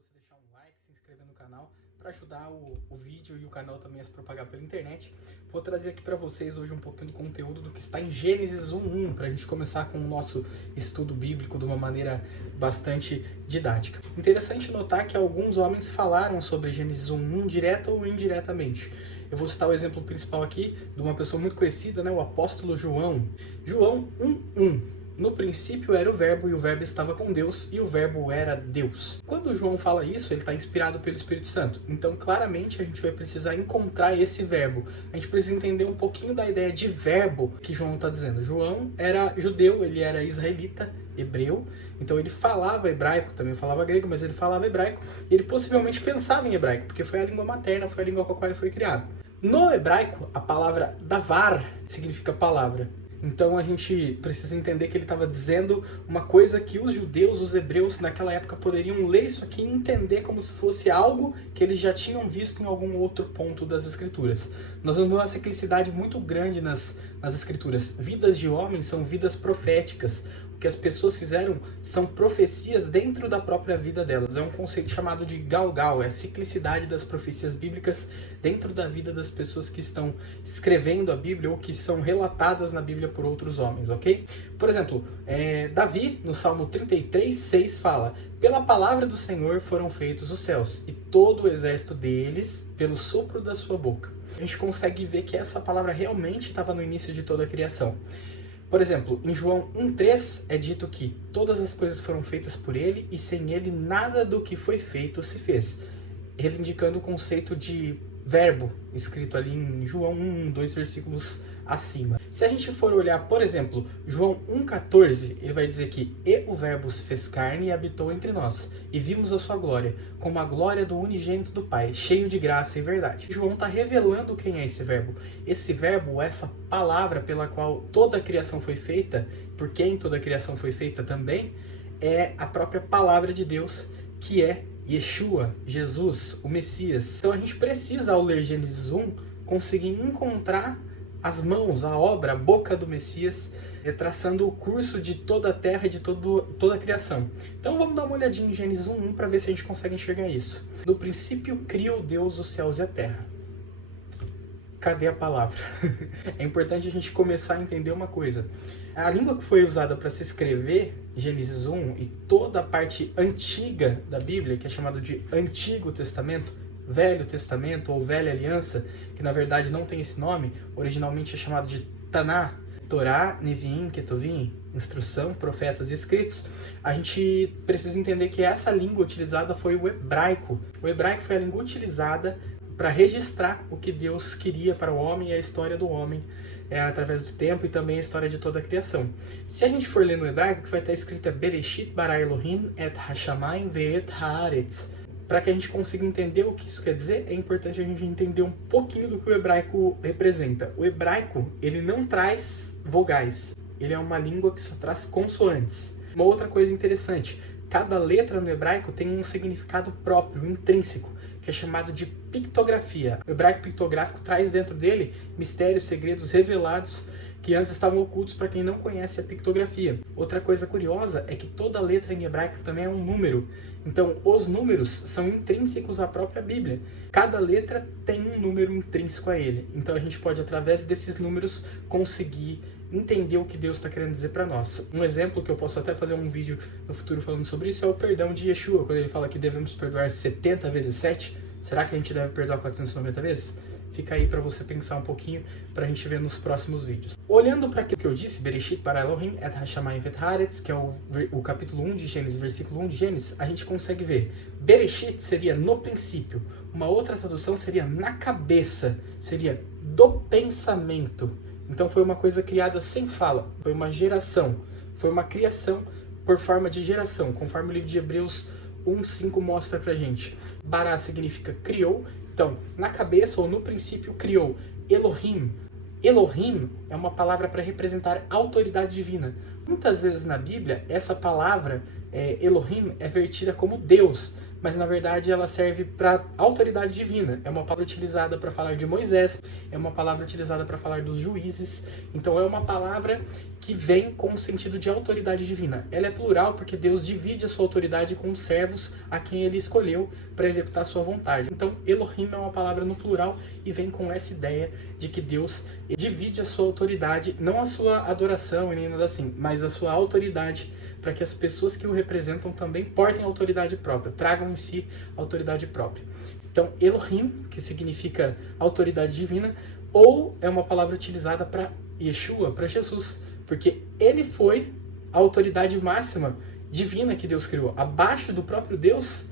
você deixar um like, se inscrever no canal para ajudar o vídeo e o canal também a se propagar pela internet. Vou trazer aqui para vocês hoje um pouquinho do conteúdo do que está em Gênesis 1:1, para a gente começar com o nosso estudo bíblico de uma maneira bastante didática. Interessante notar que alguns homens falaram sobre Gênesis 1:1 direta ou indiretamente. Eu vou citar o exemplo principal aqui de uma pessoa muito conhecida, né, o apóstolo João. João 1:1. No princípio era o verbo, e o verbo estava com Deus, e o verbo era Deus. Quando João fala isso, ele está inspirado pelo Espírito Santo. Então, claramente, a gente vai precisar encontrar esse verbo. A gente precisa entender um pouquinho da ideia de verbo que João está dizendo. João era judeu, ele era israelita, hebreu. Então, ele falava hebraico, também falava grego, mas ele falava hebraico. E ele possivelmente pensava em hebraico, porque foi a língua materna, foi a língua com a qual ele foi criado. No hebraico, a palavra davar significa palavra. Então a gente precisa entender que ele estava dizendo uma coisa que os judeus, os hebreus, naquela época poderiam ler isso aqui e entender como se fosse algo que eles já tinham visto em algum outro ponto das escrituras. Nós vamos ver uma ciclicidade muito grande nas escrituras. Vidas de homens são vidas proféticas. O que as pessoas fizeram são profecias dentro da própria vida delas. É um conceito chamado de galgal, é a ciclicidade das profecias bíblicas dentro da vida das pessoas que estão escrevendo a Bíblia ou que são relatadas na Bíblia por outros homens, ok? Por exemplo, Davi, no Salmo 33:6, fala: pela palavra do Senhor foram feitos os céus, e todo o exército deles pelo sopro da sua boca. A gente consegue ver que essa palavra realmente estava no início de toda a criação. Por exemplo, em João 1:3 é dito que todas as coisas foram feitas por ele e sem ele nada do que foi feito se fez, reivindicando o conceito de verbo, escrito ali em João 1, 2 versículos acima. Se a gente for olhar, por exemplo, João 1:14, ele vai dizer que e o verbo se fez carne e habitou entre nós, e vimos a sua glória, como a glória do unigênito do Pai, cheio de graça e verdade. João está revelando quem é esse verbo. Esse verbo, essa palavra pela qual toda a criação foi feita, por quem toda a criação foi feita também, é a própria palavra de Deus, que é Yeshua, Jesus, o Messias. Então a gente precisa, ao ler Gênesis 1, conseguir encontrar as mãos, a obra, a boca do Messias, traçando o curso de toda a terra e de toda a criação. Então vamos dar uma olhadinha em Gênesis 1:1 para ver se a gente consegue enxergar isso. No princípio criou Deus os céus e a terra. Cadê a palavra? É importante a gente começar a entender uma coisa. A língua que foi usada para se escrever Gênesis 1 e toda a parte antiga da Bíblia, que é chamada de Antigo Testamento, Velho Testamento ou Velha Aliança, que na verdade não tem esse nome, originalmente é chamado de Taná, Torá, Neviim, Ketuvim, Instrução, Profetas e Escritos. A gente precisa entender que essa língua utilizada foi o hebraico. O hebraico foi a língua utilizada para registrar o que Deus queria para o homem e a história do homem através do tempo e também a história de toda a criação. Se a gente for ler no hebraico, o que vai estar escrito é Bereshit bara Elohim et hashamayim ve'et haaretz. Para que a gente consiga entender o que isso quer dizer, é importante a gente entender um pouquinho do que o hebraico representa. O hebraico, ele não traz vogais, ele é uma língua que só traz consoantes. Uma outra coisa interessante, cada letra no hebraico tem um significado próprio, intrínseco, que é chamado de pictografia. O hebraico pictográfico traz dentro dele mistérios, segredos revelados que antes estavam ocultos para quem não conhece a pictografia. Outra coisa curiosa é que toda letra em hebraico também é um número. Então, os números são intrínsecos à própria Bíblia. Cada letra tem um número intrínseco a ele. Então, a gente pode, através desses números, conseguir entender o que Deus está querendo dizer para nós. Um exemplo que eu posso até fazer um vídeo no futuro falando sobre isso é o perdão de Yeshua, quando ele fala que devemos perdoar 70 vezes 7. Será que a gente deve perdoar 490 vezes? Fica aí para você pensar um pouquinho, para a gente ver nos próximos vídeos. Olhando para aquilo que eu disse, Bereshit bara Elohim et hashamayim ve'et haaretz, que é o capítulo 1 de Gênesis, versículo 1 de Gênesis, a gente consegue ver. Bereshit seria no princípio. Uma outra tradução seria na cabeça, seria do pensamento. Então foi uma coisa criada sem fala, foi uma geração, foi uma criação por forma de geração, conforme o livro de Hebreus 1:5 mostra pra gente. Bará significa criou, então na cabeça ou no princípio criou Elohim. Elohim é uma palavra para representar autoridade divina. Muitas vezes na Bíblia essa palavra Elohim é vertida como Deus, mas na verdade ela serve para autoridade divina. É uma palavra utilizada para falar de Moisés, é uma palavra utilizada para falar dos juízes. Então é uma palavra que vem com o sentido de autoridade divina. Ela é plural porque Deus divide a sua autoridade com os servos a quem ele escolheu para executar a sua vontade. Então Elohim é uma palavra no plural e vem com essa ideia de que Deus divide a sua autoridade, não a sua adoração e nem nada assim, mas a sua autoridade, para que as pessoas que o representam também portem autoridade própria, tragam em si autoridade própria. Então, Elohim, que significa autoridade divina, ou é uma palavra utilizada para Yeshua, para Jesus, porque ele foi a autoridade máxima divina que Deus criou. Abaixo do próprio Deus,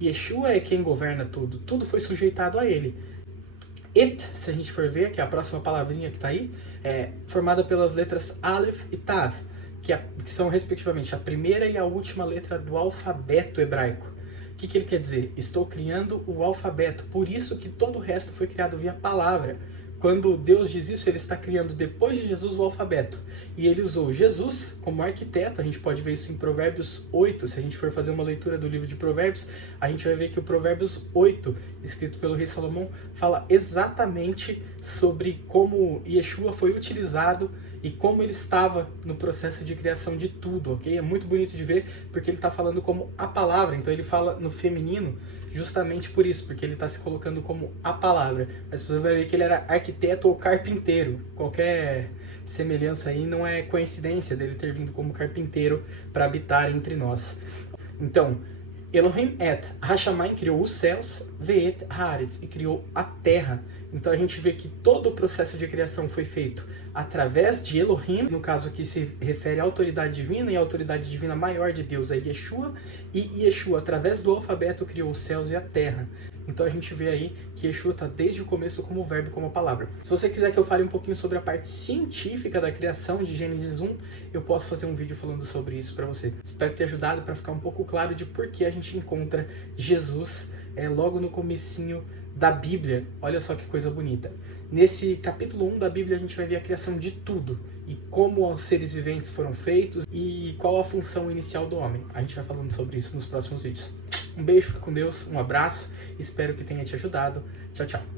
Yeshua é quem governa tudo. Tudo foi sujeitado a ele. It, se a gente for ver, que é a próxima palavrinha que está aí, é formada pelas letras Aleph e Tav, que são respectivamente a primeira e a última letra do alfabeto hebraico. O que ele quer dizer? Estou criando o alfabeto, por isso que todo o resto foi criado via palavra. Quando Deus diz isso, ele está criando depois de Jesus o alfabeto. E ele usou Jesus como arquiteto, a gente pode ver isso em Provérbios 8, se a gente for fazer uma leitura do livro de Provérbios, a gente vai ver que o Provérbios 8, escrito pelo rei Salomão, fala exatamente sobre como Yeshua foi utilizado e como ele estava no processo de criação de tudo, ok? É muito bonito de ver, porque ele está falando como a palavra, então ele fala no feminino justamente por isso, porque ele está se colocando como a palavra. Mas você vai ver que ele era arquiteto ou carpinteiro. Qualquer semelhança aí não é coincidência dele ter vindo como carpinteiro para habitar entre nós. Então, Elohim et Hashamayim criou os céus, ve'et haaretz, e criou a terra. Então a gente vê que todo o processo de criação foi feito através de Elohim, no caso aqui se refere à autoridade divina, e a autoridade divina maior de Deus é Yeshua, e Yeshua, através do alfabeto, criou os céus e a terra. Então a gente vê aí que Yeshua está desde o começo como verbo e como palavra. Se você quiser que eu fale um pouquinho sobre a parte científica da criação de Gênesis 1, eu posso fazer um vídeo falando sobre isso para você. Espero ter ajudado para ficar um pouco claro de por que a gente encontra Jesus logo no comecinho da Bíblia. Olha só que coisa bonita. Nesse capítulo 1 da Bíblia a gente vai ver a criação de tudo e como os seres viventes foram feitos e qual a função inicial do homem. A gente vai falando sobre isso nos próximos vídeos. Um beijo, fica com Deus, um abraço, espero que tenha te ajudado. Tchau, tchau.